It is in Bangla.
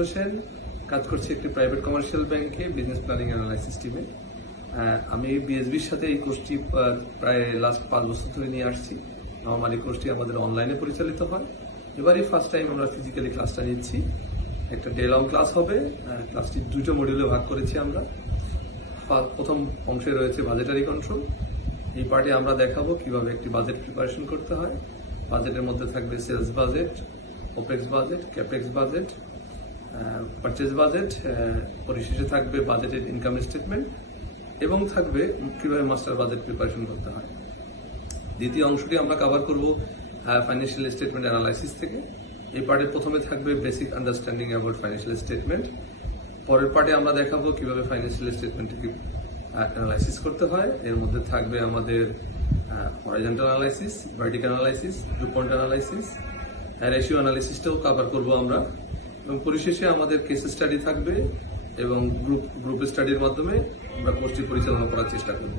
হোসেন কাজ করছি একটি প্রাইভেট কমার্শিয়াল ব্যাংকে বিজনেস প্ল্যানিং অ্যানালাইসিস টিমে। আমি বিএসবির সাথে এই কোর্সটি প্রায় লাস্ট 5 বছর ধরে নিয়ে আসছি। নরমালি কোর্সটি আমাদের অনলাইনে পরিচালিত হয়। এবারই ফার্স্ট টাইম আমরা ফিজিক্যালি ক্লাসটা নিচ্ছি। একটা ডে লং ক্লাস হবে। ক্লাসটি 2টো মডিউলে ভাগ করেছি আমরা। প্রথম অংশে রয়েছে বাজেটারি কন্ট্রোল। এই পার্টে আমরা দেখাবো কিভাবে একটি বাজেট প্রিপারেশন করতে হয়। বাজেটের মধ্যে থাকবে sales budget, opex budget, capex budget, purchase budget, পরিশেষে থাকবে বাজেটের ইনকাম স্টেটমেন্ট এবং থাকবে কিভাবে মাস্টার বাজেট প্রিপারেশন করতে হয়। দ্বিতীয় অংশটি আমরা কভার করব ফাইন্যান্সিয়াল স্টেটমেন্ট অ্যানালাইসিস থেকে। এই পার্টে প্রথমে থাকবে basic understanding about financial statement. পরের পার্টে আমরা দেখাবো কিভাবে ফাইন্যান্সিয়াল স্টেটমেন্টকে অ্যানালাইসিস করতে হয়। এর মধ্যে থাকবে আমাদের horizontal analysis, vertical analysis, DuPont analysis, ratio অ্যানালাইসিসটাও কভার করব আমরা। এবং পরিশেষে আমাদের কেস স্টাডি থাকবে এবং গ্রুপ স্টাডির মাধ্যমে আমরা কোর্সটি পরিচালনা করার চেষ্টা করব।